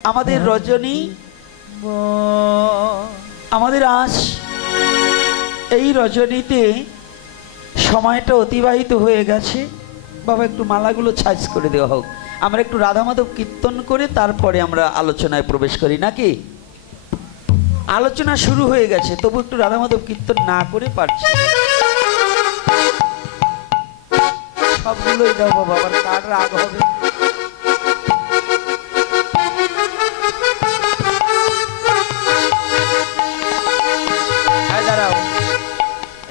আমাদের রজনী আমাদের আজ এই রজনীতে সময়টা অতিবাহিত হয়ে গেছে। বাবা একটু মালাগুলো ছাইজ করে দেওয়া হোক। আমরা একটু রাধা মাধব কীর্তন করে তারপরে আমরা আলোচনায় প্রবেশ করি, নাকি? আলোচনা শুরু হয়ে গেছে, তবু একটু রাধা মাধব কীর্তন না করে পারছি। সবগুলোই দাও বাবা, আবার কার রাগ হবে।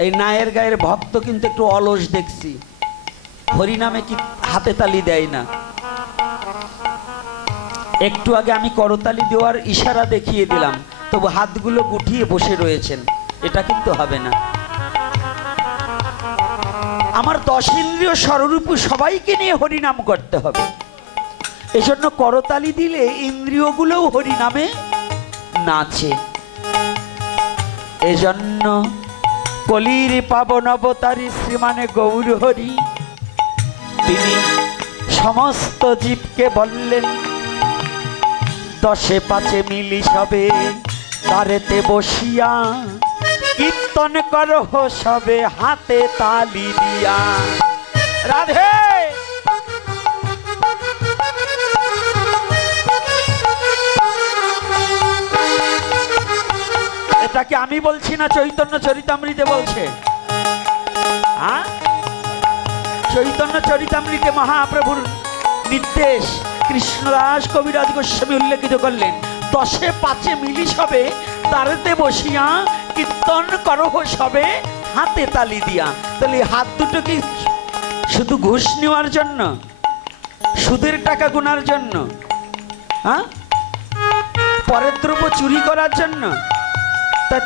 এই নায়ের গায়ের ভক্ত কিন্তু একটু অলস দেখছি, হরিনামে কি হাতে তালি দেয় না। একটু আগে আমি করতালি দেওয়ার ইশারা দেখিয়ে দিলাম, তবু হাতগুলো গুটিয়ে বসে রয়েছেন, এটা কিন্তু হবে না। আমার 10 ইন্দ্রিয় স্বরূপ সবাইকে নিয়ে হরিনাম করতে হবে। এজন্য করতালি দিলে ইন্দ্রিয়গুলোও হরিনামে নাচে। এজন্য কলির পাবন অবতারী শ্রীমানে গৌর হরি তিনি সমস্ত জীবকে বললেন, 10 5 মিলি সবে তারেতে বসিয়া কীর্তন করহ সবে হাতে তালি দিয়া। রাধে এটা কি আমি বলছি না চৈতন্য চরিতামৃতে বলছে? চৈতন্য চরিতামৃতে মহাপ্রভুর নির্দেশ কৃষ্ণদাস কবিরাজ গোস্বামী উল্লেখিত করলেন, 10 5 মিলি সবে তারেতে বসিয়া কীর্তন করহ সবে হাতে তালি দিয়া। তাহলে হাত দুটো কি শুধু ঘুষ নেওয়ার জন্য, সুদের টাকা গোনার জন্য, পরের দ্রব্য চুরি করার জন্য?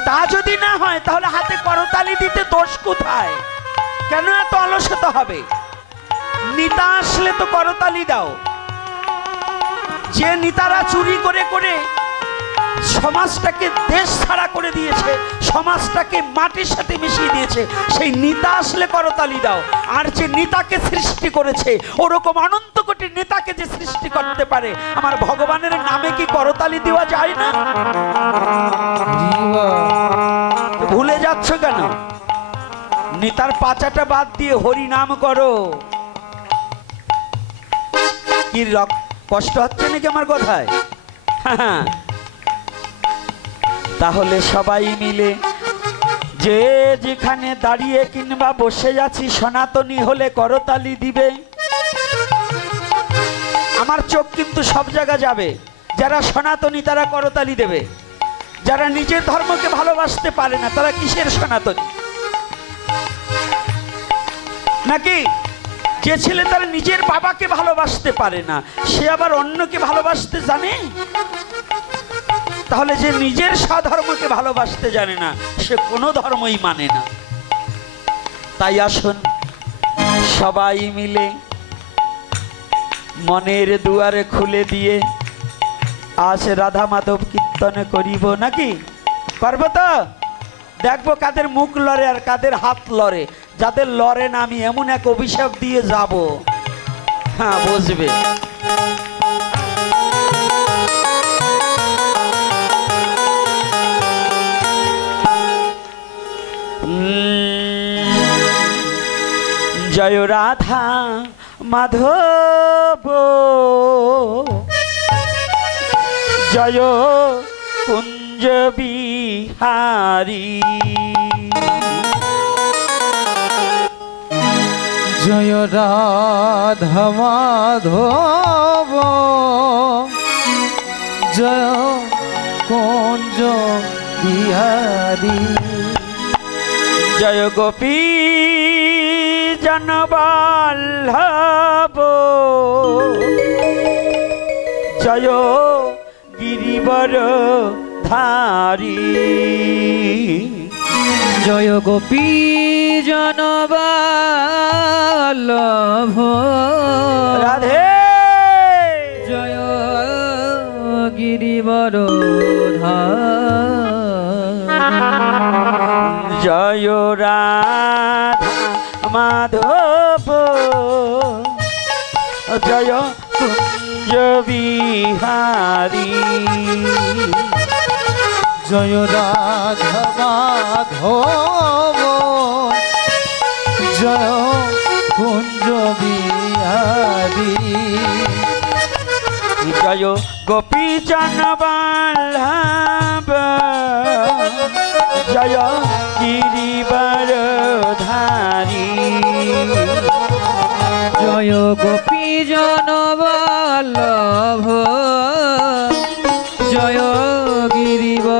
তা যদি না হয় তাহলে হাতে করতালি দিতে দোষ কোথায়? কেন এত অলসতা হবে? নিতা আসলে তো করতালি দাও। যে নিতারা চুরি করে করে সমাজটাকে দেশ ছাড়া করে দিয়েছে, সমাজটাকে মাটির সাথে মিশিয়ে দিয়েছে, সেই নিতা আসলে করতালি দাও। আর যে নিতাকে সৃষ্টি করেছে, ওরকম অনন্ত কোটি নেতাকে যে সৃষ্টি করতে পারে, আমার ভগবানের নামে কি করতালি দেওয়া যায় না? ভুলে যাচ্ছ কেন? নেতার পাচাটা বাদ দিয়ে হরি নাম করো। কি কষ্ট হচ্ছে নাকি আমার কথায়? হ্যাঁ, তাহলে সবাই মিলে যে যেখানে দাঁড়িয়ে কিংবা বসে আছি সনাতনী হলে করতালি দিবে। আমার চোখ কিন্তু সব জায়গা যাবে। যারা সনাতনী তারা করতালি দেবে। যারা নিজের ধর্মকে ভালোবাসতে পারে না তারা কিসের সনাতনী? নাকি যে ছেলে তার নিজের বাবাকে ভালোবাসতে পারে না, সে আবার অন্যকে ভালোবাসতে জানে? তাহলে যে নিজের স্বধর্মকে ভালোবাসতে জানে না, সে কোনো ধর্মই মানে না। তাই আসুন সবাই মিলে মনের দুয়ারে খুলে দিয়ে আজ রাধা মাধব কীর্তন করিব, নাকি? পারবো তো? দেখবো কাদের মুখ লড়ে আর কাদের হাত লড়ে। যাদের লড়ে না আমি এমন এক অভিশাপ দিয়ে যাব, হ্যাঁ বুঝবে। জয় রাধা মাধব জয় কুঞ্জ বিহারী, জয় রাধা মাধব জয় কুঞ্জ বিহারী, জয় গোপী জনবল্লভ জয় গিরিবর ধারী, জয় গোপী জনবল্লভ রাধে, জয় গিরিবর ধারী, জয় রাধা মাধব জয় কুঞ্জ বিহারী। জয় রাধা মাধব জয় কুঞ্জ বিহারী জয় গোপী জনবল্লভ জয় গিরিবরধারী জয় গোপী জনবল্লভ জয় গিরিবরধারী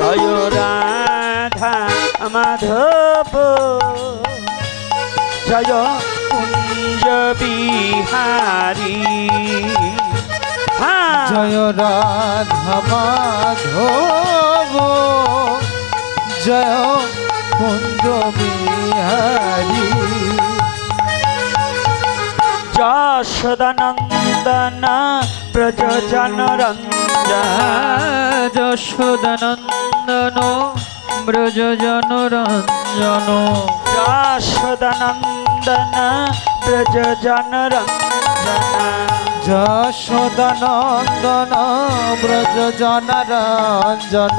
জয় রাধা মাধব জয় কুঞ্জ বিহারী জয় রাধা মাধব জয় কুঞ্জ বিহারী যশোদানন্দন ব্রজজন রঞ্জন যশোদানন্দন ব্রজজন রঞ্জন যশোদানন্দন ব্রজজন রঞ্জন যশোদানন্দন ব্রজ জনরঞ্জন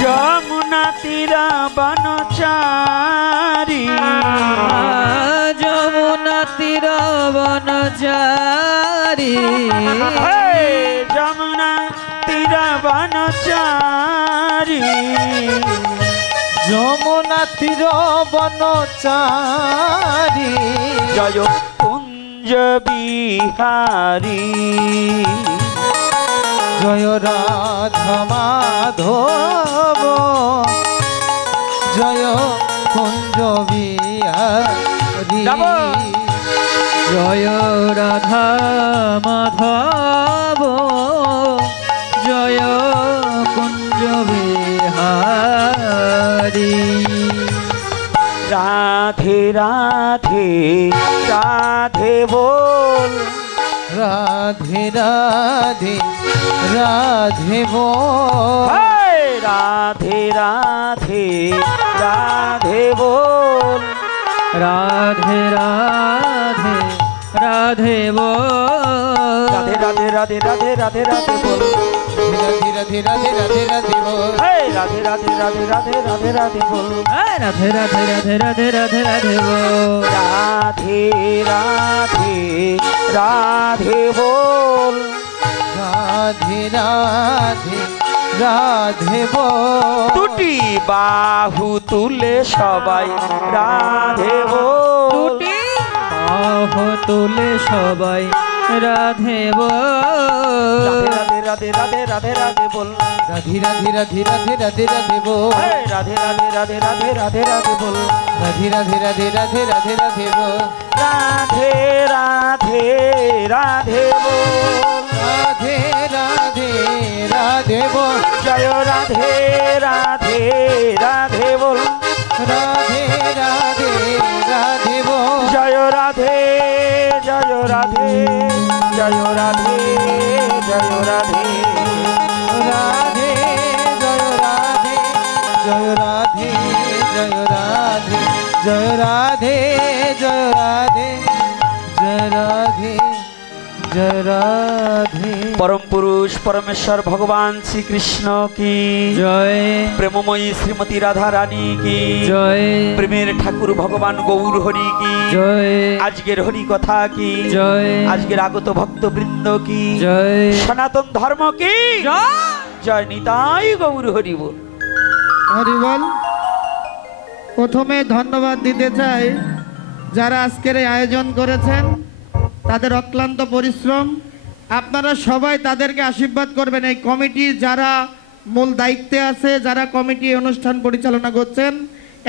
যমুনা তীরা বনচারী যমুনা তীর বনচারী যমুনা তীরা বনচারী যমুনা তীর বনচারী জয় কুঞ্জ বিহারী জয় রাধা মাধব জয় কুঞ্জ বিহারী জয় রাধা মাধব জয় কুঞ্জ বিহারী রাধে রাধে রাধে বল রাধে রাধে রাধে বল রাধে রাধে রাধে বল রাধে রাধে রাধে বল রাধে রাধে রাধে রাধে রাধে রাধে বল রাধে রাধে রাধে রাধে রাধে বল রাধে রাধে রাধে রাধে রাধে রাধে বল রাধে রাধে রাধে রাধে রাধে রাধে বল রাধে রাধে রাধে বল রাধে রাধে রাধে বল দুটি বাহু তুলে সবাই রাধে বল দুটি বাহু তুলে সবাই রাধে বল রাধে রাধে রাধে রাধে রাধে বল রাধে রাধে রাধে রাধে রাধে রাধে বল রাধে রাধে রাধে রাধে রাধে রাধে বল রাধে রাধে রাধে রাধে রাধে রাধে বল রাধে রাধে রাধে বল রাধে রাধে রাধে বল জয় রাধে রাধে রাধে বল রাধে রাধে রাধে বল জয় রাধে জয় রাধে জয় রাধে জয় রাধে রাধে জয় রাধে জয় রাধে জয় রাধে জয় রাধে জয় রাধে জয় রাধে জয় রাধে পরম পুরুষ পরমেশ্বর ভগবান শ্রীকৃষ্ণ কি জয় প্রেমময়ী শ্রীমতী রাধা রানী কি জয় প্রেমের ঠাকুর ভগবান গৌর হরি কি জয় আজকের হরি কথা কি জয় আজকের আগত ভক্তবৃন্দ কি জয় সনাতন ধর্ম কি জয় নিতাই গৌর হরি বল হরি বল। প্রথমে ধন্যবাদ দিতে চাই যারা আজকের এই আয়োজন করেছেন, তাদের অক্লান্ত পরিশ্রম। আপনারা সবাই তাদেরকে আশীর্বাদ করবেন। এই কমিটি যারা মূল দায়িত্বে আছে, যারা কমিটি অনুষ্ঠান পরিচালনা করছেন,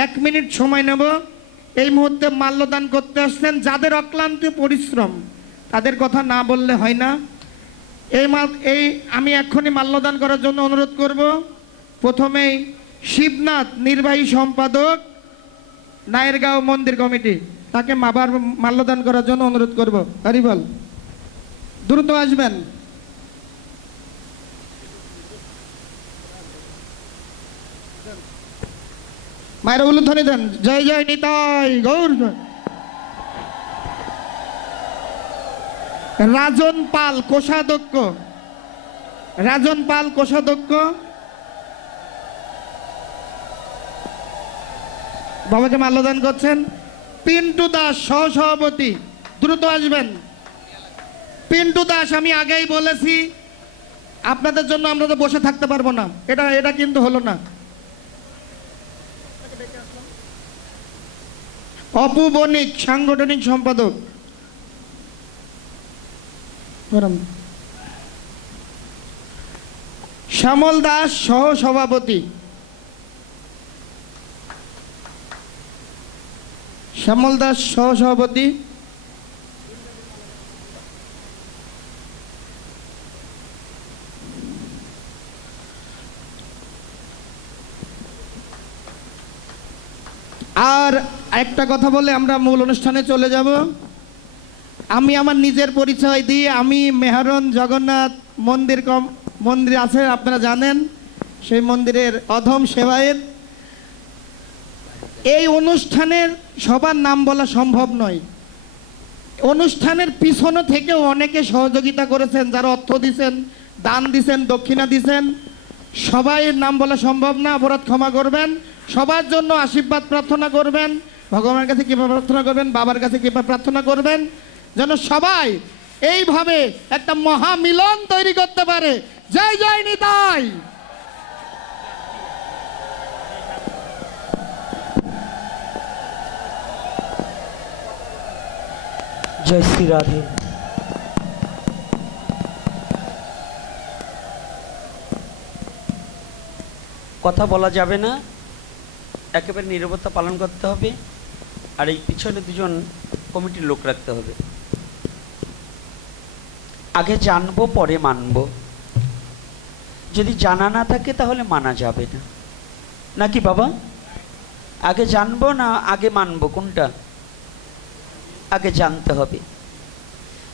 1 মিনিট সময় নেব। এই মুহূর্তে মাল্যদান করতে আসছেন যাদের অক্লান্ত পরিশ্রম, তাদের কথা না বললে হয় না। এই আমি এক্ষুনি মাল্যদান করার জন্য অনুরোধ করব। প্রথমেই শিবনাথ, নির্বাহী সম্পাদক, নায়েরগাঁও মন্দির কমিটি, তাকে আবার মাল্যদান করার জন্য অনুরোধ করব। হরিবল, দ্রুত আসবেন। মায়ের উলুধ্বনি দেন, জয় জয় নিতাই গৌর। রাজন পাল, কোষাধ্যক্ষ, রাজন পাল কোষাধ্যক্ষ, বাবাকে মাল্যদান করছেন। পিন্টু দাস সহসভাপতি, দ্রুত আসবেন। পিন্টু দাস, আমি আগেই বলেছি আপনাদের জন্য আমরা তো বসে থাকতে পারবো না, এটা কিন্তু হলো না। অপু বণিক সাংগঠনিক সম্পাদক, শ্যামল দাস সহ সভাপতি, শ্যামল দাস সহ সভাপতি, আর একটা কথা বলে আমরা মূল অনুষ্ঠানে চলে যাব। আমি আমার নিজের পরিচয় দিয়ে, আমি মেহরন জগন্নাথ মন্দির আছে আপনারা জানেন, সেই মন্দিরের অধম সেবায়েত। এই অনুষ্ঠানের সবার নাম বলা সম্ভব নয়। অনুষ্ঠানের পিছনে থেকেও অনেকে সহযোগিতা করেছেন, যারা অর্থ দিছেন, দান দিছেন, দক্ষিণা দিছেন। সবাইয়ের নাম বলা সম্ভব না, অপরাধ ক্ষমা করবেন। সবার জন্য আশীর্বাদ প্রার্থনা করবেন, ভগবানের কাছে কৃপা প্রার্থনা করবেন, বাবার কাছে কৃপা প্রার্থনা করবেন, যেন সবাই এইভাবে একটা মহামিলন তৈরি করতে পারে। জয় জয় নিতাই। জয় শ্রী রাধে। কথা বলা যাবে না, একেবারে নীরবতা পালন করতে হবে। আর এই পিছনে দুজন কমিটির লোক রাখতে হবে। আগে জানবো পরে মানবো, যদি জানা না থাকে তাহলে মানা যাবে না, নাকি বাবা? আগে জানবো না আগে মানবো, কোনটা? আগে জানতে হবে।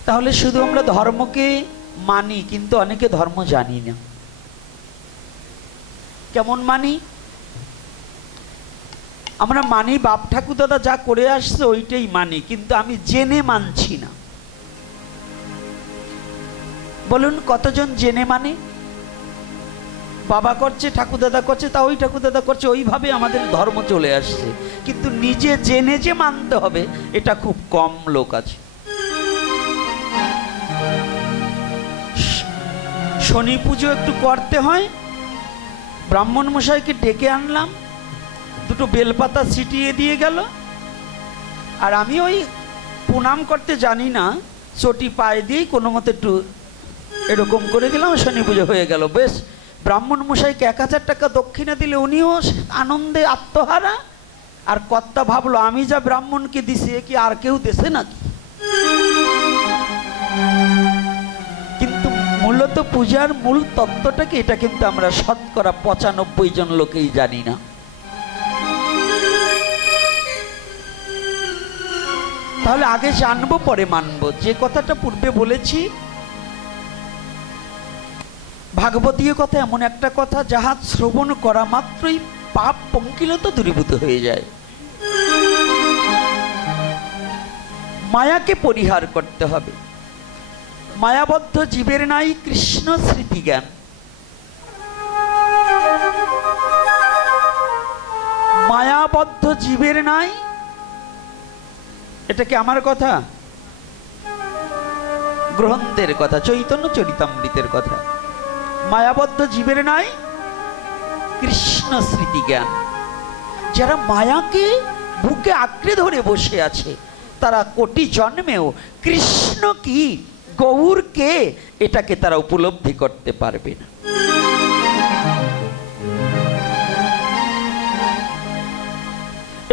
তাহলে শুধু আমরা ধর্মকে মানি, কিন্তু অনেকে ধর্ম জানি না। কেমন মানি? আমরা মানি বাপ ঠাকুর দাদা যা করে আসছে ওইটাই মানি, কিন্তু আমি জেনে মানছি না। বলুন কতজন জেনে মানে? বাবা করছে, ঠাকুর দাদা করছে, তা ওই ঠাকুর দাদা করছে, ওইভাবে আমাদের ধর্ম চলে আসছে। কিন্তু নিজে জেনে যে মানতে হবে, এটা খুব কম লোক আছে। শনি পুজো একটু করতে হয়, ব্রাহ্মণ মশাইকে ডেকে আনলাম, দুটো বেলপাতা ছিটিয়ে দিয়ে গেল, আর আমি ওই প্রণাম করতে জানি না, চটি পায়ে দিয়ে কোনো মতে একটু এরকম করে দিলাম, শনি পুজো হয়ে গেল। বেশ, ব্রাহ্মণ মশাইকে 1000 টাকা দক্ষিণা দিলে উনিও আনন্দে আত্মহারা, আর কর্তা ভাবলো আমি যা ব্রাহ্মণকে দিছি এ কি আর কেউ দেশে নাকি? কিন্তু মূলত পূজার মূল তত্ত্বটাকে, এটা কিন্তু আমরা 95% জন লোকেই জানি না। তাহলে আগে জানবো পরে মানবো। যে কথাটা পূর্বে বলেছি, ভাগবতীয় কথা এমন একটা কথা, যাহা শ্রবণ করা মাত্রই পাপ পঙ্কিলতা দূরীভূত হয়ে যায়। মায়াকে পরিহার করতে হবে। মায়াবদ্ধ জীবের নাই কৃষ্ণ স্মৃতি জ্ঞান। মায়াবদ্ধ জীবের নাই, এটা কি আমার কথা? গ্রন্থের কথা, চৈতন্য চরিতামৃতের কথা। মায়াবদ্ধ জীবের নাই কৃষ্ণ স্মৃতি জ্ঞান। যারা মায়াকে বুকে আঁকড়ে ধরে বসে আছে, তারা কোটি জন্মেও কৃষ্ণ কি, গৌর কে, এটাকে তারা উপলব্ধি করতে পারবে না।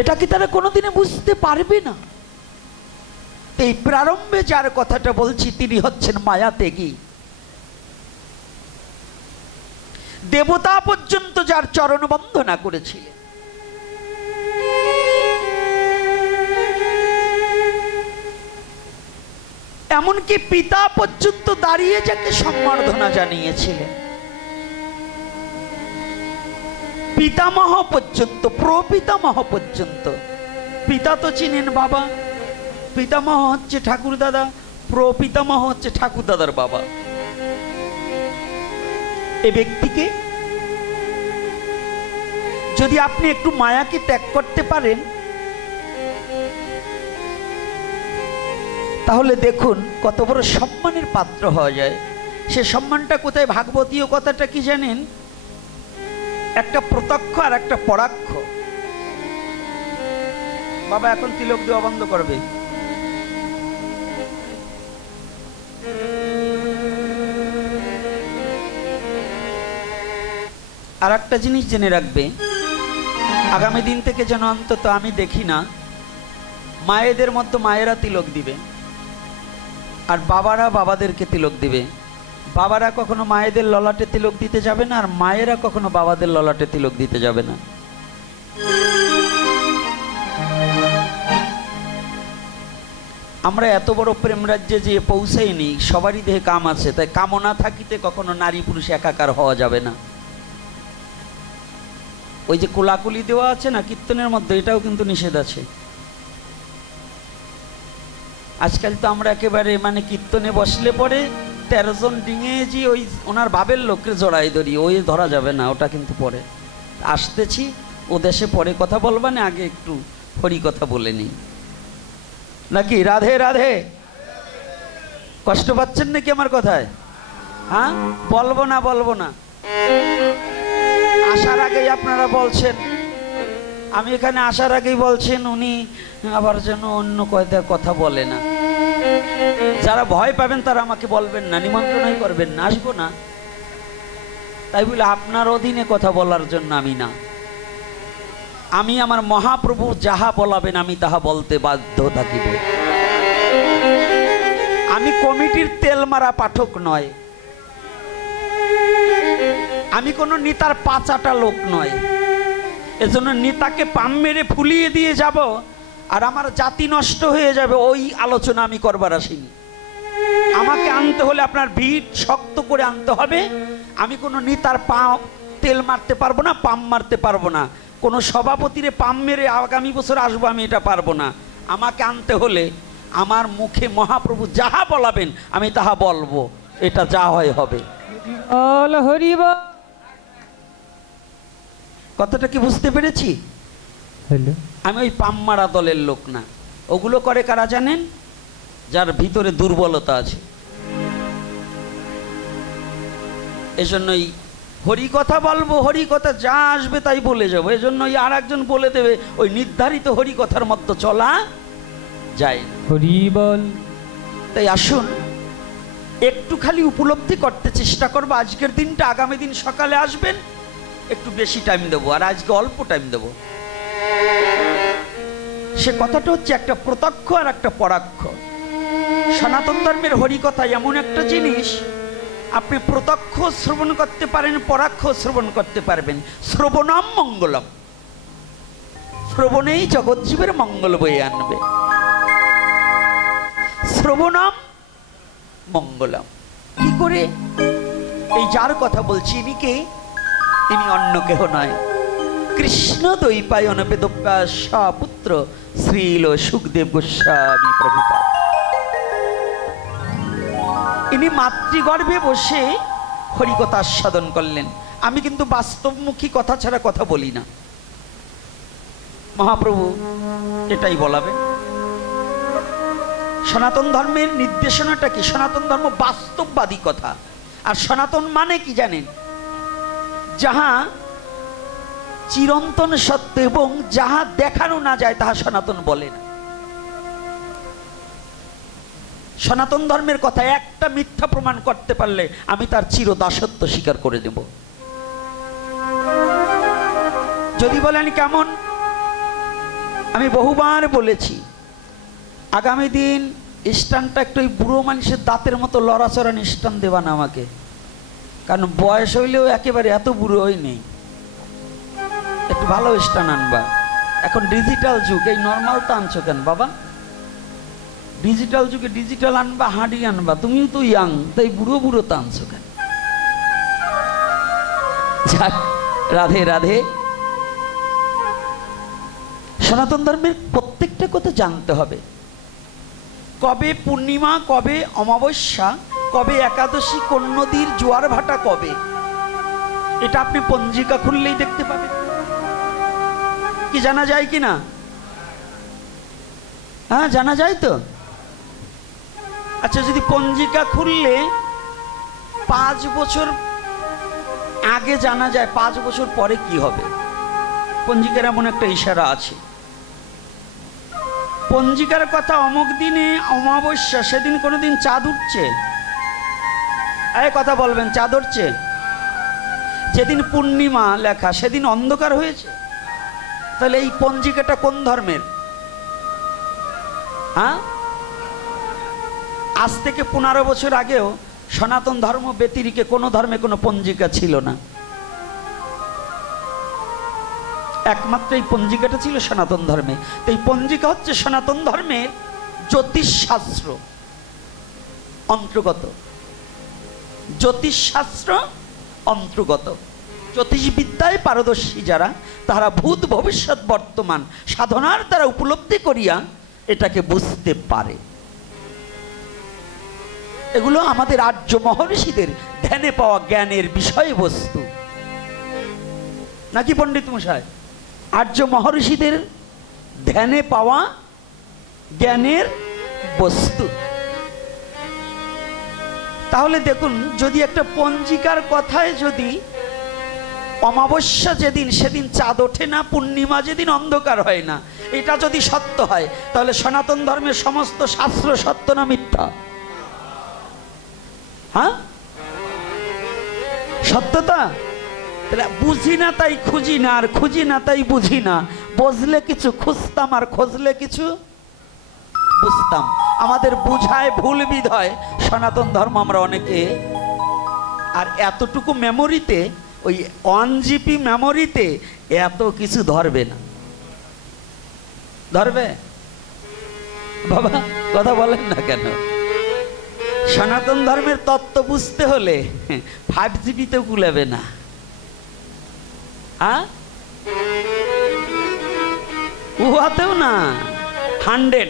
এটাকে তারা কোনোদিনে বুঝতে পারবে না। এই প্রারম্ভে যার কথাটা বলছি, তিনি হচ্ছেন মায়া ত্যাগী। দেবতা পর্যন্ত যার চরণ বন্দনা করেছিলেন। এমনকি পিতা পর্যন্ত দাঁড়িয়ে যাকে সম্বর্ধনা জানিয়েছিলেন। পিতামহ পর্যন্ত, প্রপিতামহ পর্যন্ত। পিতা তো চিনেন বাবা, পিতামহ হচ্ছে ঠাকুর দাদা, প্রপিতামহ হচ্ছে ঠাকুর দাদার বাবা। এ ব্যক্তিকে যদি আপনি একটু মায়াকে ত্যাগ করতে পারেন, তাহলে দেখুন কত বড় সম্মানের পাত্র হওয়া যায়। সে সম্মানটা কোথায়? ভাগবতীয় কথাটা কি জানেন? একটা প্রত্যক্ষ আর একটা পরাক্ষ। বাবা এখন তিলক দেওয়া বন্ধ করবে। আর একটা জিনিস জেনে রাখবে, আগামী দিন থেকে যেন অন্তত আমি দেখি না মায়েদের মধ্যে মায়েরা তিলক দিবে আর বাবারা বাবাদেরকে তিলক দিবে। বাবারা কখনো মায়েদের ললাটে তিলক দিতে যাবে না, আর মায়েরা কখনো বাবাদের ললাটে তিলক দিতে যাবে না। আমরা এত বড় প্রেম রাজ্যে যে পৌঁছাইনি, সবারই দেহে কাম আছে, তাই কামনা থাকিতে কখনো নারী পুরুষ একাকার হওয়া যাবে না। ওই যে কোলাকুলি দেওয়া আছে না কীর্তনের মধ্যে, এটাও কিন্তু নিষেধ আছে। আজকাল তো আমরা একেবারে মানে কীর্তনে বসলে পরে 13 জন ডিঙেজি ওই ওনার বাবের লোককে জড়াই ধরি, ওই ধরা যাবে না, ওটা কিন্তু পরে আসতেছি। ও দেশে পরে কথা বলবা না, আগে একটু হরি কথা বলে নিই নাকি? রাধে রাধে। কষ্ট পাচ্ছেন নাকি আমার কথায়? হ্যাঁ, বলবো না বলবো না। আসার আগেই আপনারা বলছেন, আমি এখানে আসার আগেই বলছেন উনি আবার যেন অন্য কয়টা কথা বলে না। যারা ভয় পাবেন তারা আমাকে বলবেন না, নিমন্ত্রণই করবেন না, আসবো না। তাই বলে আপনার অধীনে কথা বলার জন্য আমি না। আমি আমার মহাপ্রভু যাহা বলাবেন আমি তাহা বলতে বাধ্য থাকিব। আমি কমিটির তেল মারা পাঠক নয়, আমি কোনো নেতার পাচাটা লোক নয়। এজন্য নেতাকে পাম মেরে ফুলিয়ে দিয়ে যাব আর আমার জাতি নষ্ট হয়ে যাবে, ওই আলোচনা আমি করবার আসিনি। আমাকে আনতে হলে আপনার ভিড় শক্ত করে আনতে হবে। আমি কোনো নেতার পা তেল মারতে পারবো না, পাম মারতে পারবো না। কোনো সভাপতিরে পাম মেরে আগামী বছর আসবো আমি এটা পারবো না। আমাকে আনতে হলে আমার মুখে মহাপ্রভু যাহা বলাবেন আমি তাহা বলবো, এটা যা হয় হবে। কথাটা কি বুঝতে পেরেছি? আমি ওই পাম্মারা দলের লোক না। ওগুলো করে কারা জানেন? যার ভিতরে দুর্বলতা আছে। এজন্যই হরি কথা বলবো, হরি কথা যা আসবে তাই বলে যাবো। এজন্যই আর একজন বলে দেবে, ওই নির্ধারিত হরি কথার মধ্যে চলা যায় না। হরি বল। তাই আসুন একটু খালি উপলব্ধি করতে চেষ্টা করবো। আজকের দিনটা, আগামী দিন সকালে আসবেন, একটু বেশি টাইম দেবো, আর আজকে অল্প টাইম দেবো। সে কথাটা হচ্ছে একটা প্রত্যক্ষ আর একটা পরাক্ষ। সনাতন ধর্মের হরিকথা এমন একটা জিনিস, আপনি প্রত্যক্ষ শ্রবণ করতে পারেন, পরাক্ষ শ্রবণ করতে পারবেন। শ্রবণম মঙ্গলম, শ্রবণেই জগৎজীবের মঙ্গল বয়ে আনবে। শ্রবণম মঙ্গলম কি করে? এই যার কথা বলছি ইনি কে? তিনি অন্য কেহ নয়, কৃষ্ণ দ্বৈপায়ন বেদব্যাস পুত্র শ্রীল সুখদেব গোস্বামী প্রভুপাদ। ইনি মাতৃগর্ভে বসে হরিকথা আস্বাদন করলেন। আমি কিন্তু বাস্তবমুখী কথা ছাড়া কথা বলি না। মহাপ্রভু এটাই বলাবেন। সনাতন ধর্মের নির্দেশনাটা কি? সনাতন ধর্ম বাস্তববাদী কথা। আর সনাতন মানে কি জানেন? যাহা চিরন্তন সত্য এবং যাহা দেখানো না যায় তাহা সনাতন বলে না। সনাতন ধর্মের কথা একটা মিথ্যা প্রমাণ করতে পারলে আমি তার চিরদাসত্ব স্বীকার করে দেব। যদি বলেন কেমন, আমি বহুবার বলেছি আগামী দিন স্টানটা একটু ওই বুড়ো মানুষের দাঁতের মতো লড়াচড়ান স্টান দেবা না আমাকে, কারণ বয়স হইলেও একেবারে এত বুড়ো হই নেই। একটু ভালো স্টান আনবা। এখন ডিজিটাল যুগ, এই নর্মাল তো আনছো কেন বাবা? ডিজিটাল যুগে ডিজিটাল আনবা, হাঁড়ি আনবা। তুমিও তো ইয়াং, তাই বুড়ো বুড়ো তো আনছো কেন? যাক, রাধে রাধে। সনাতন ধর্মের প্রত্যেকটা কথা জানতে হবে। কবে পূর্ণিমা, কবে অমাবস্যা, কবে একাদশী, কোন নদীর জোয়ার ভাটা কবে, এটা আপনি পঞ্জিকা খুললেই দেখতে পাবেন। কি জানা যায় কি না? হ্যাঁ, জানা যায় তো। আচ্ছা, যদি পঞ্জিকা খুললে 5 বছর আগে জানা যায় 5 বছর পরে কি হবে, পঞ্জিকার এমন একটা ইশারা আছে। পঞ্জিকার কথা, অমুক দিনে অমাবস্যা, সেদিন কোনোদিন চাঁদ উঠছে? এই কথা বলবেন, চাঁদ উঠছে? যেদিন পূর্ণিমা লেখা সেদিন অন্ধকার হয়েছে। তাহলে এই পঞ্জিকাটা কোন ধর্মের? হ্যাঁ, আজ থেকে 15 বছর আগেও সনাতন ধর্ম ব্যতিরিকে কোনো ধর্মে কোনো পঞ্জিকা ছিল না। একমাত্র এই পঞ্জিকাটা ছিল সনাতন ধর্মে। তো এই পঞ্জিকা হচ্ছে সনাতন ধর্মের জ্যোতিষশাস্ত্র অন্তর্গত। জ্যোতিষশাস্ত্র অন্তর্গত। জ্যোতিষবিদ্যায় পারদর্শী যারা, তারা ভূত ভবিষ্যৎ বর্তমান সাধনার দ্বারা উপলব্ধি করিয়া এটাকে বুঝতে পারে। এগুলো আমাদের আর্য মহর্ষিদের ধ্যানে পাওয়া জ্ঞানের বিষয়বস্তু, নাকি পণ্ডিত মশাই? আর্য মহর্ষিদের ধ্যানে পাওয়া জ্ঞানের বস্তু। তাহলে দেখুন, যদি একটা পঞ্জিকার কথায় যদি অমাবস্যা যেদিন সেদিন চাঁদ ওঠে না, পূর্ণিমা যেদিন অন্ধকার হয় না, এটা যদি সত্য হয়, তাহলে সনাতন ধর্মের সমস্ত শাস্ত্র সত্য না মিথ্যা? হ্যাঁ, সত্যতা। তাহলে বুঝি না তাই খুঁজি না, আর খুঁজি না তাই বুঝি না। বুঝলে কিছু খুঁজতাম, আর খুঁজলে কিছু বুঝতাম। আমাদের বুঝায় ভুল বিধয় সনাতন ধর্ম আমরা অনেকে, আর এতটুকু মেমোরিতে, ওই 1 GB মেমোরিতে এত কিছু ধরবে না। ধরবে বাবা? কথা বলেন না কেন? সনাতন ধর্মের তত্ত্ব বুঝতে হলে 5 GB-তেও কুলাবে না। উহাতেও না, 100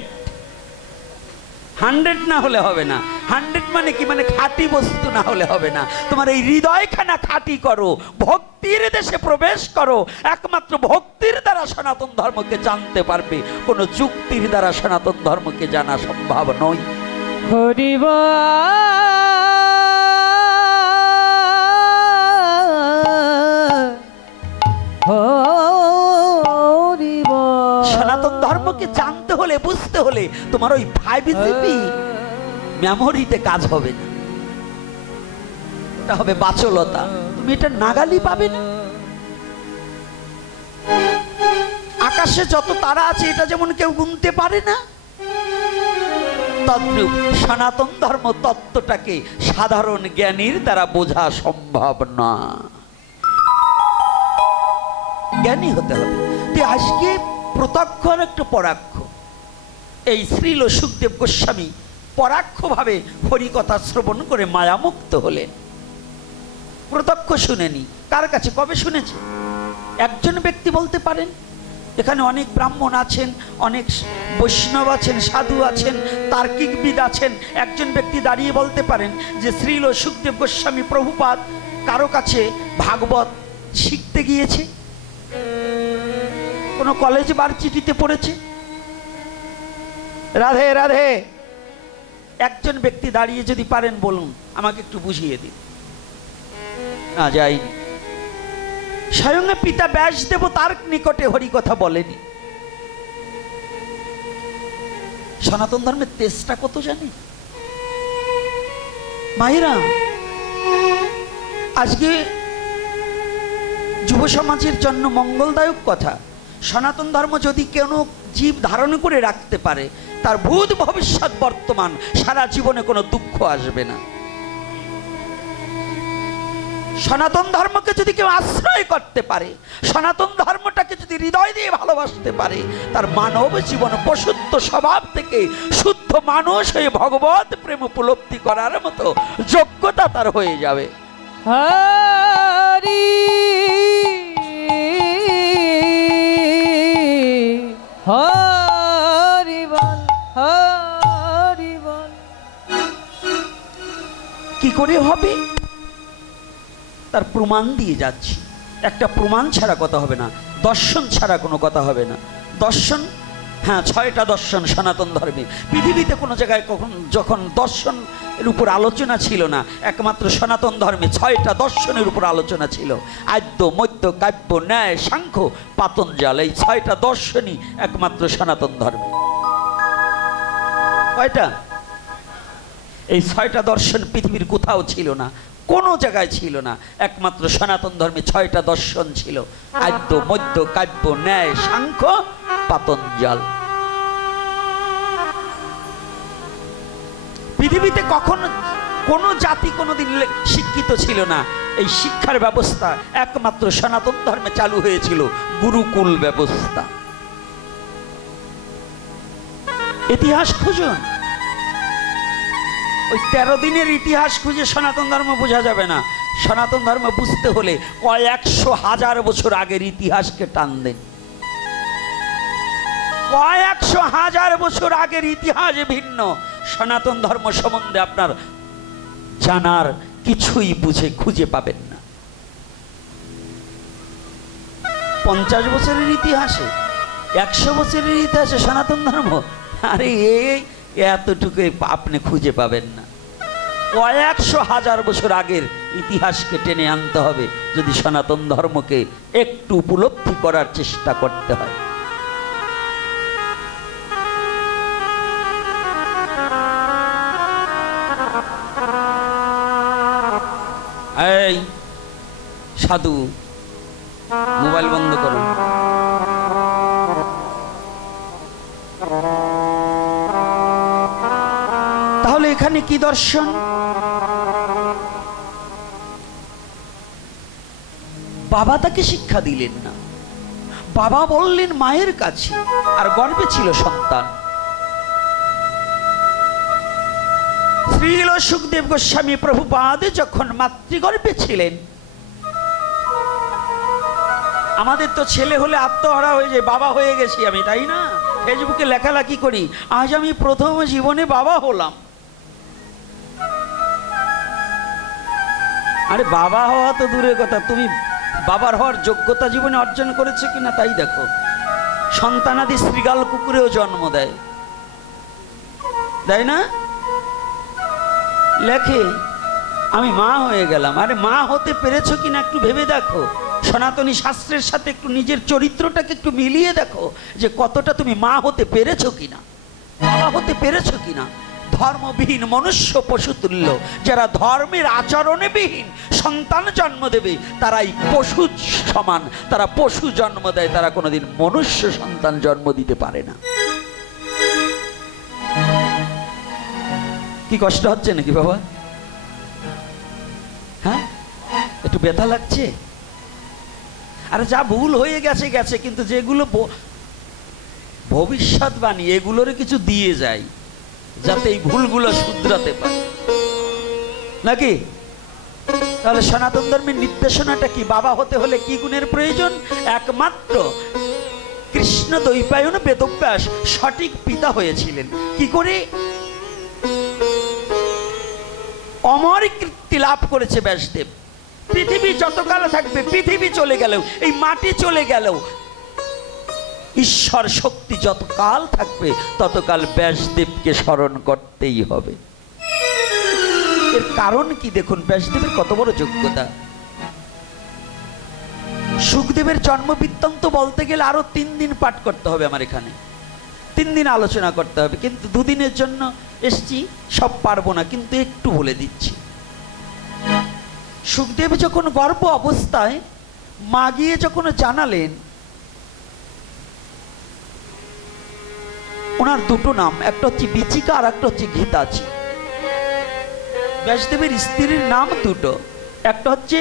না হলে হবে না। 100 মানে কি? মানে খাঁটি বস্তু না হলে হবে না। তোমার এই হৃদয়খানা খাঁটি করো, ভক্তির দেশে প্রবেশ করো। একমাত্র ভক্তির দ্বারা সনাতন ধর্মকে জানতে পারবে, কোনো যুক্তির দ্বারা সনাতন ধর্মকে জানা সম্ভব নয়। হরিব সনাতন ধর্মকে জানতে হলে, বুঝতে হলে তোমার ওই 5 GB মেমোরিতে কাজ হবে না। ওটা হবে বাচলতা, তুমি এটা নাগালি পাবে না। আকাশে যত তারা আছে এটা যেমন কেউ গুনতে পারে না, তদ্রূপ সনাতন ধর্ম তত্ত্বটাকে সাধারণ জ্ঞানীর দ্বারা বোঝা সম্ভব না। জ্ঞানী হতে হবে। আজকে প্রত্যক্ষ আর একটা পরাক্ষ, এই শ্রীল সুখদেব গোস্বামী পরাক্ষভাবে হরিকথা শ্রবণ করে মায়ামুক্ত হলেন। প্রত্যক্ষ শুনেনি, কার কাছে, কবে শুনেছে? একজন ব্যক্তি বলতে পারেন। এখানে অনেক ব্রাহ্মণ আছেন, অনেক বৈষ্ণব আছেন, সাধু আছেন, তার্কিকবিদ আছেন। একজন ব্যক্তি দাঁড়িয়ে বলতে পারেন যে শ্রীল সুখদেব গোস্বামী প্রভুপাদ কারো কাছে ভাগবত শিখতে গিয়েছে, কোনো কলেজ ভার্সিটিতে পড়েছে। রাধে রাধে। একজন ব্যক্তি দাঁড়িয়ে যদি পারেন বলুন, আমাকে একটু বুঝিয়ে দিন। না, যাইনি। স্বয়ং পিতা ব্যাসদেব তার নিকটে হরিকথা বলেনি। সনাতন ধর্মের তেজটা কত জানি মায়েরা। আজকে যুব সমাজের জন্য মঙ্গলদায়ক কথা, সনাতন ধর্ম যদি কোনো জীব ধারণ করে রাখতে পারে, তার ভূত ভবিষ্যৎ বর্তমান সারা জীবনে কোনো দুঃখ আসবে না। সনাতন ধর্মকে যদি কেউ আশ্রয় করতে পারে, সনাতন ধর্মটাকে যদি হৃদয় দিয়ে ভালোবাসতে পারে, তার মানব জীবন পশুত্ব স্বভাব থেকে শুদ্ধ মানুষ হয়ে ভগবত প্রেম উপলব্ধি করার মতো যোগ্যতা তার হয়ে যাবে। হরি হরি বল, হরি বল। কি করে হবে? তার প্রমাণ দিয়ে যাচ্ছি। একটা প্রমাণ ছাড়া কথা হবে না, দর্শন ছাড়া কোনো কথা হবে না। দর্শন, হ্যাঁ, 6টা দর্শন সনাতন ধর্মে। পৃথিবীতে কোনো জায়গায় যখন দর্শনের উপর আলোচনা ছিল না, একমাত্র সনাতন ধর্মে 6টা দর্শনের উপর আলোচনা ছিল। আদ্য, মধ্য, কাব্য, ন্যায়, সাংখ্য, পাতঞ্জল, এই 6টা দর্শনই একমাত্র সনাতন ধর্মে। কয়টা? এই 6টা দর্শন পৃথিবীর কোথাও ছিল না, কোনো জায়গায় ছিল না। একমাত্র সনাতন ধর্মে 6টা দর্শন ছিল। আদ্য, মধ্য, কাব্য, ন্যায়, সাংখ্য, পাতঞ্জল। পৃথিবীতে কখনো কোনো জাতি কোনোদিন শিক্ষিত ছিল না। এই শিক্ষার ব্যবস্থা একমাত্র সনাতন ধর্মে চালু হয়েছিল, গুরুকুল ব্যবস্থা। ইতিহাস খুঁজুন, ওই 13 দিনের ইতিহাস খুঁজে সনাতন ধর্ম বোঝা যাবে না। সনাতন ধর্ম বুঝতে হলে কয়েকশো হাজার বছর আগের ইতিহাসকে টান দেন। কয়েকশো হাজার বছর আগের ইতিহাস ভিন্ন। সনাতন ধর্ম সম্বন্ধে আপনার জানার কিছুই খুঁজে পাবেন না। 50 বছরের ইতিহাসে, 100 বছরের ইতিহাসে সনাতন ধর্ম, আরে এই এতটুকু আপনি খুঁজে পাবেন না। কয়েকশো হাজার বছর আগের ইতিহাসকে টেনে আনতে হবে যদি সনাতন ধর্মকে একটু উপলব্ধি করার চেষ্টা করতে হয়। এই সাধু, মোবাইল বন্ধ করুন। তাহলে এখানে কি দর্শন? বাবা তাকে শিক্ষা দিলেন না, বাবা বললেন মায়ের কাছে, আর গর্ভে ছিল সন্তান। শ্রীল সুখদেব গোস্বামী প্রভুপাদ যখন মাতৃগর্ভে ছিলেন, আমাদের তো ছেলে হলে আত্মহারা হয়ে যায়, বাবা হয়ে গেছি আমি, তাই না? ফেসবুকে লেখালেখি করি, আজ আমি প্রথম জীবনে বাবা হলাম। আরে বাবা হওয়া তো দূরের কথা, তুমি বাবার হওয়ার যোগ্যতা জীবনে অর্জন করেছে কিনা তাই দেখো। সন্তানাদি শ্রীগাল কুকুরেও জন্ম দেয়, তাই না? লেখে আমি মা হয়ে গেলাম। আরে মা হতে পেরেছো কিনা একটু ভেবে দেখো। সনাতনী শাস্ত্রের সাথে একটু নিজের চরিত্রটাকে একটু মিলিয়ে দেখো যে কতটা তুমি মা হতে পেরেছো কিনা, বাবা হতে পেরেছো কিনা। ধর্মবিহীন মনুষ্য পশুতুল্য, যারা ধর্মের আচরণে বিহীন সন্তান জন্ম দেবে তারাই পশু সমান, তারা পশু জন্ম দেয়, তারা কোনোদিন মনুষ্য সন্তান জন্ম দিতে পারে না। কি কষ্ট হচ্ছে নাকি বাবা? হ্যাঁ, একটু ব্যথা লাগছে? আরে যা ভুল হয়ে গেছে গেছে, কিন্তু যেগুলো ভবিষ্যৎবাণী এগুলোর কিছু দিয়ে যায় যাতে এই ভুলগুলো শুধরাতে পারে, নাকি? তাহলে সনাতন ধর্মের নির্দেশনাটা কি? বাবা হতে হলে কি গুণের প্রয়োজন? একমাত্র কৃষ্ণ দ্বৈপায়ন বেদব্যাস সঠিক পিতা হয়েছিলেন। কি করে? অমর কীর্তি লাভ করেছে ব্যাসদেব। পৃথিবী যতকাল থাকবে, পৃথিবী চলে গেলেও, এই মাটি চলে গেলেও, ঈশ্বর শক্তি যতকাল থাকবে ততকাল ব্যাসদেবকে স্মরণ করতেই হবে। এর কারণ কি দেখুন, ব্যাসদেবের কত বড় যোগ্যতা। সুখদেবের জন্ম বৃত্তান্ত বলতে গেলে আরো 3 দিন পাঠ করতে হবে আমার এখানে, 3 দিন আলোচনা করতে হবে, কিন্তু 2 দিনের জন্য এসছি, সব পারবো না, কিন্তু একটু বলে দিচ্ছি। সুখদেব যখন গর্ভ অবস্থায় মা গিয়ে যখন জানালেন, ওনার 2টো নাম, একটা হচ্ছে বিচিকা আর একটা হচ্ছে ঘিতাচি। ব্যাসদেবের স্ত্রীর নাম 2টো, একটা হচ্ছে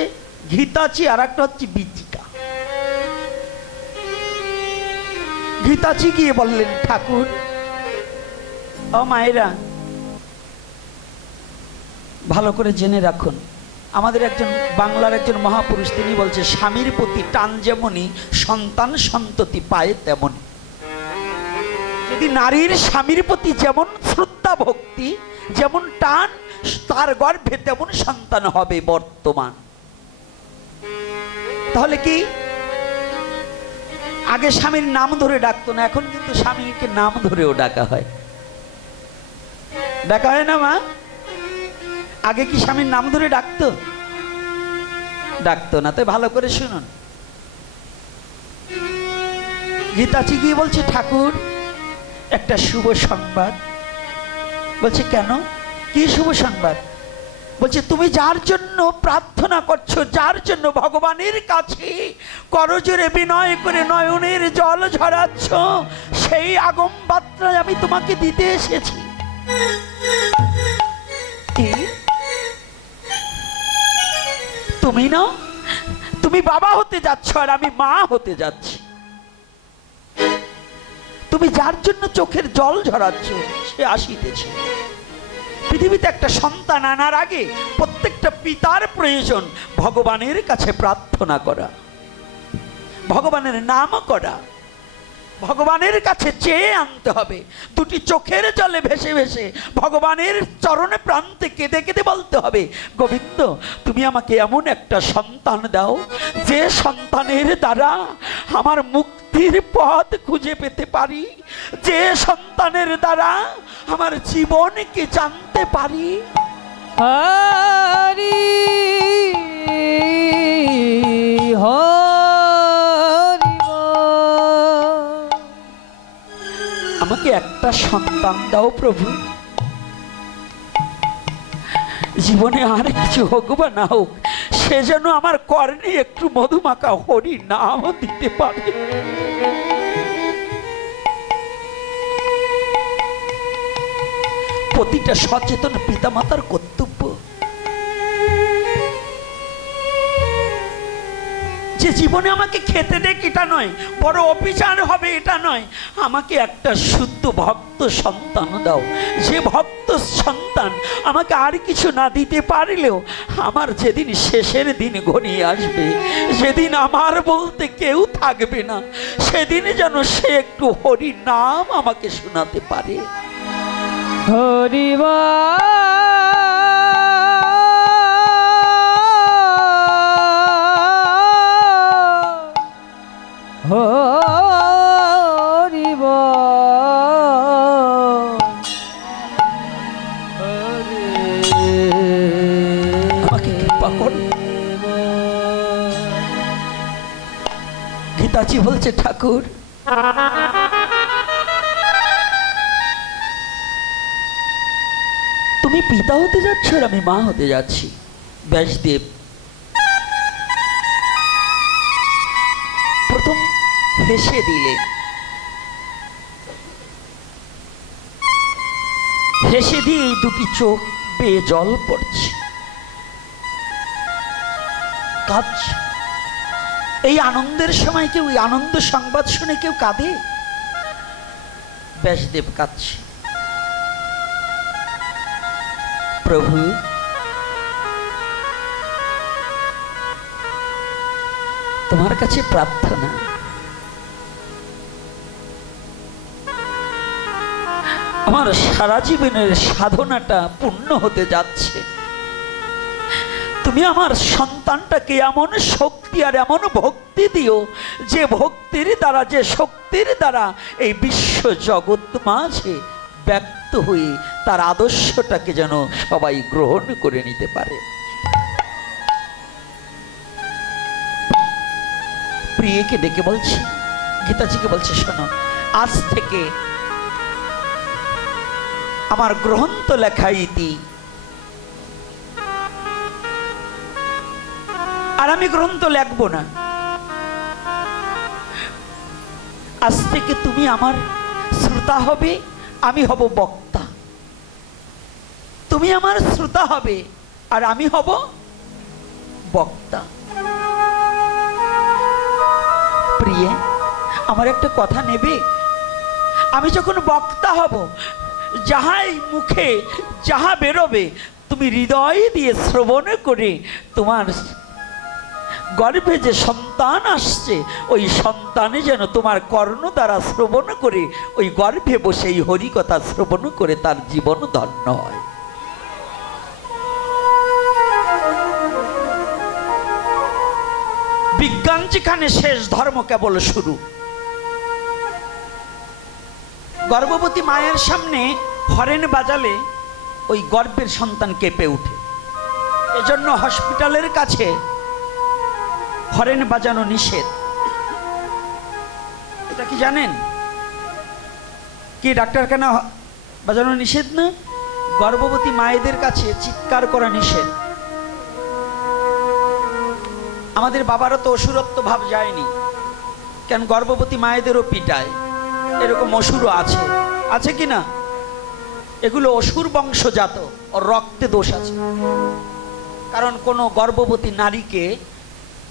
ঘিতাচি আর একটা হচ্ছে বিচিকা। ঘিতাচি গিয়ে বললেন, ঠাকুর ও মায়েরা ভালো করে জেনে রাখুন, আমাদের একজন বাংলার একজন মহাপুরুষ তিনি বলছে, স্বামীর প্রতি টান যেমনই সন্তান সন্ততি পায় তেমনই। যদি নারীর স্বামীর প্রতি যেমন শ্রদ্ধা ভক্তি, যেমন টান, তার গর্ভে তেমন সন্তান হবে বর্তমান। তাহলে কি আগে স্বামীর নাম ধরে ডাকতো না, এখন কিন্তু স্বামীকে নাম ধরেও ডাকা হয়। ডাকা হয় না মা? আগে কি স্বামীর নাম ধরে ডাকতো? ডাকতো না। তাই ভালো করে শুনুন, গীতাজি গিয়ে বলছে, ঠাকুর একটা শুভ সংবাদ। বলছে কেন, কি শুভ সংবাদ? বলছে তুমি যার জন্য প্রার্থনা করছো, যার জন্য ভগবানের কাছে করজোরে বিনয় করে নয়নের জল ঝরাচ্ছ, সেই আগম বার্তা আমি তোমাকে দিতে এসেছি। কি তুমি না, তুমি বাবা হতে যাচ্ছ আর আমি মা হতে যাচ্ছি। তুমি যার জন্য চোখের জল ঝরাচ্ছ সে আসিতেছে। পৃথিবীতে একটা সন্তান আনার আগে প্রত্যেকটা পিতার প্রয়োজন ভগবানের কাছে প্রার্থনা করা, ভগবানের নাম করা, ভগবানের কাছে চেয়ে আনতে হবে। দুটি চোখের জলে ভেসে ভেসে ভগবানের চরণে প্রান্তে কেঁদে কেঁদে বলতে হবে, গোবিন্দ তুমি আমাকে এমন একটা সন্তান দাও যে সন্তানের দ্বারা আমার মুক্তির পথ খুঁজে পেতে পারি, যে সন্তানের দ্বারা আমার জীবনকে জানতে পারি। হরি হরি বল। আমাকে একটা সন্তান দাও প্রভু, জীবনে আর কিছু হোক বা না হোক, সে যেন আমার কর্ণে একটু মধুমাখা হরি নাম দিতে পারে। প্রতিটা সচেতন পিতামাতার কর্তব্য যে জীবনে আমাকে খেতে দেখ এটা নয়, বড় অবিচার হবে এটা নয়, আমাকে একটা শুদ্ধ ভক্ত সন্তান দাও, যে ভক্ত সন্তান আমাকে আর কিছু না দিতে পারলেও আমার যেদিন শেষের দিন ঘনিয়ে আসবে, যেদিন আমার বলতে কেউ থাকবে না, সেদিন যেন সে একটু হরি নাম আমাকে শোনাতে পারে। হরি বল। হরি বল। আমাকে কৃপা করুন। গীতাজি বলছে, ঠাকুর তুমি পিতা হতে যাচ্ছ আর আমি মা হতে যাচ্ছি। ব্যাসদেব প্রথম হেসে দিলে, হেসে দিয়ে এই দুটি চোখ বেয়ে জল পড়ছে, কাঁদছে। এই আনন্দের সময় কেউ, এই আনন্দ সংবাদ শুনে কেউ কাঁদে? ব্যাসদেব কাঁদছে। প্রভু তোমার কাছে প্রার্থনা, আমার সারা জীবনের সাধনাটা পূর্ণ হতে যাচ্ছে। তুমি আমার সন্তানটাকে এমন শক্তি আর এমন ভক্তি দিও, যে ভক্তির দ্বারা, যে শক্তির দ্বারা এই বিশ্ব জগৎ মাঝে ব্যক্ত হয়ে তার আদর্শটাকে যেন সবাই গ্রহণ করে নিতে পারে। প্রিয়কে ডেকে বলছি, গীতাজিকে বলছে, শোনো, আজ থেকে আমার গ্রন্থ লেখা ইতি, আর আমি গ্রন্থ লিখবো না। আজ থেকে তুমি আমার শ্রোতা হবে, আমি হব বক্তা। তুমি আমার শ্রোতা হবে আর আমি হব বক্তা। প্রিয়ে, আমার একটা কথা নেবে? আমি যখন বক্তা হব, যাহাই মুখে যাহা বেরোবে তুমি হৃদয় দিয়ে শ্রবণ করে, তোমার গর্ভে যে সন্তান আসছে ওই সন্তানে যেন তোমার কর্ণ দ্বারা শ্রবণ করে ওই গর্ভে বসে এই হরিকথা শ্রবণ করে তার জীবন ধন্য হয়। বিজ্ঞান যেখানে শেষ, ধর্ম কেবল শুরু। গর্ভবতী মায়ের সামনে হরেন বাজালে ওই গর্ভের সন্তান কেঁপে ওঠে। এজন্য হসপিটালের কাছে হরেন বাজানো নিষেধ। এটা কি জানেন? কি ডাক্তারখানা বাজানো নিষেধ না? গর্ভবতী মায়েদের কাছে চিৎকার করা নিষেধ। আমাদের বাবারা তো অসুরত্ব ভাব যায়নি, কেন গর্ভবতী মায়েদেরও পিটায়, এরকম অসুরও আছে, আছে কি না? এগুলো অসুর বংশজাত, ওর রক্তে দোষ আছে। কারণ কোনো গর্ভবতী নারীকে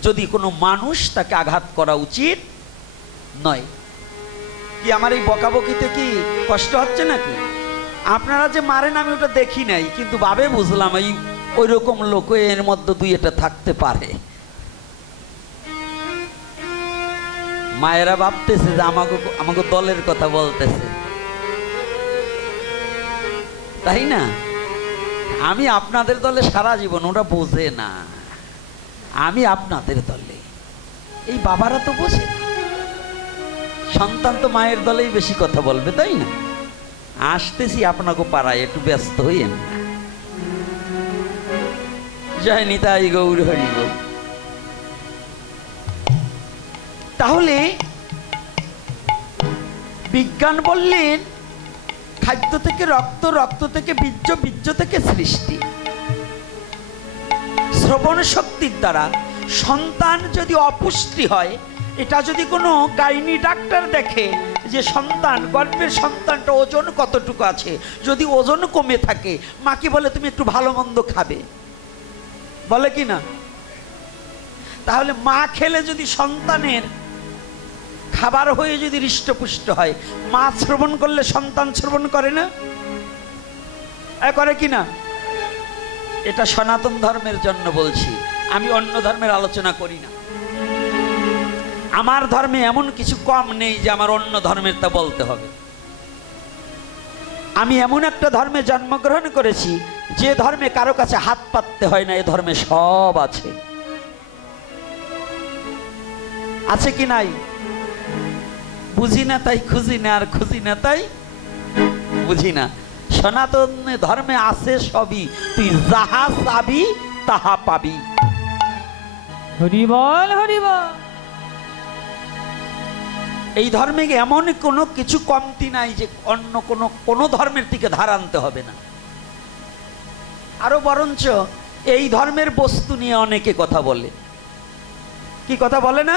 যদি কোনো মানুষ, তাকে আঘাত করা উচিত নয়। কি আমার এই বকাবকিতে কি কষ্ট হচ্ছে নাকি? আপনারা যে মারেন আমি ওটা দেখি নাই, কিন্তু ভাবে বুঝলাম এই ওই রকম লোক এর মধ্যে দুই এটা থাকতে পারে। মায়েরা ভাবতেছে যে আমাকে দলের কথা বলতেছে, তাই না? আমি আপনাদের দলে সারা জীবন, ওরা বোঝে না আমি আপনাদের দলে। এই বাবারা তো বোঝে না, সন্তান তো মায়ের দলেই বেশি কথা বলবে, তাই না? আসতেছি আপনাকে পাড়ায়, একটু ব্যস্ত হইয়েন না। জয় নিতাই গৌর হরি বল। তাহলে বিজ্ঞান বললেন খাদ্য থেকে রক্ত, রক্ত থেকে বীর্য, বীর্য থেকে সৃষ্টি। শ্রবণ শক্তির দ্বারা সন্তান যদি অপুষ্টি হয়, এটা যদি কোনো গাইনি ডাক্তার দেখে যে সন্তান, গর্ভের সন্তানটা ওজন কতটুকু আছে, যদি ওজন কমে থাকে, মাকে বলে তুমি একটু ভালো মন্দ খাবে, বলে কি না? তাহলে মা খেলে যদি সন্তানের খাবার হয়ে যদি হৃষ্টপুষ্ট হয়, মা শ্রবণ করলে সন্তান শ্রবণ করে না? করে কি না? এটা সনাতন ধর্মের জন্য বলছি, আমি অন্য ধর্মের আলোচনা করি না। আমার ধর্মে এমন কিছু কম নেই যে আমার অন্য ধর্মের তা বলতে হবে। আমি এমন একটা ধর্মে জন্মগ্রহণ করেছি যে ধর্মে কারো কাছে হাত পাততে হয় না, এ ধর্মে সব আছে। আছে কি নাই? বুঝি না তাই খুঁজি না, আর খুঁজি না তাই বুঝি না। সনাতন ধর্মে আছে সবই, তুই যাহা চাবি তাহা পাবি। হরি বল, হরি বল। এই ধর্মে এমন কোনো কিছু কমতি নাই যে অন্য কোনো ধর্মের থেকে ধার আনতে হবে না। আরো বরঞ্চ এই ধর্মের বস্তু নিয়ে অনেকে কথা বলে। কি কথা বলে না?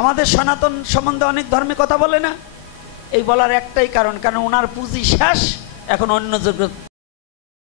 আমাদের সনাতন সম্বন্ধে অনেক ধর্মে কথা বলে না। এই বলার একটাই কারণ, কারণ ওনার পুঁজি শেষ, এখন অন্য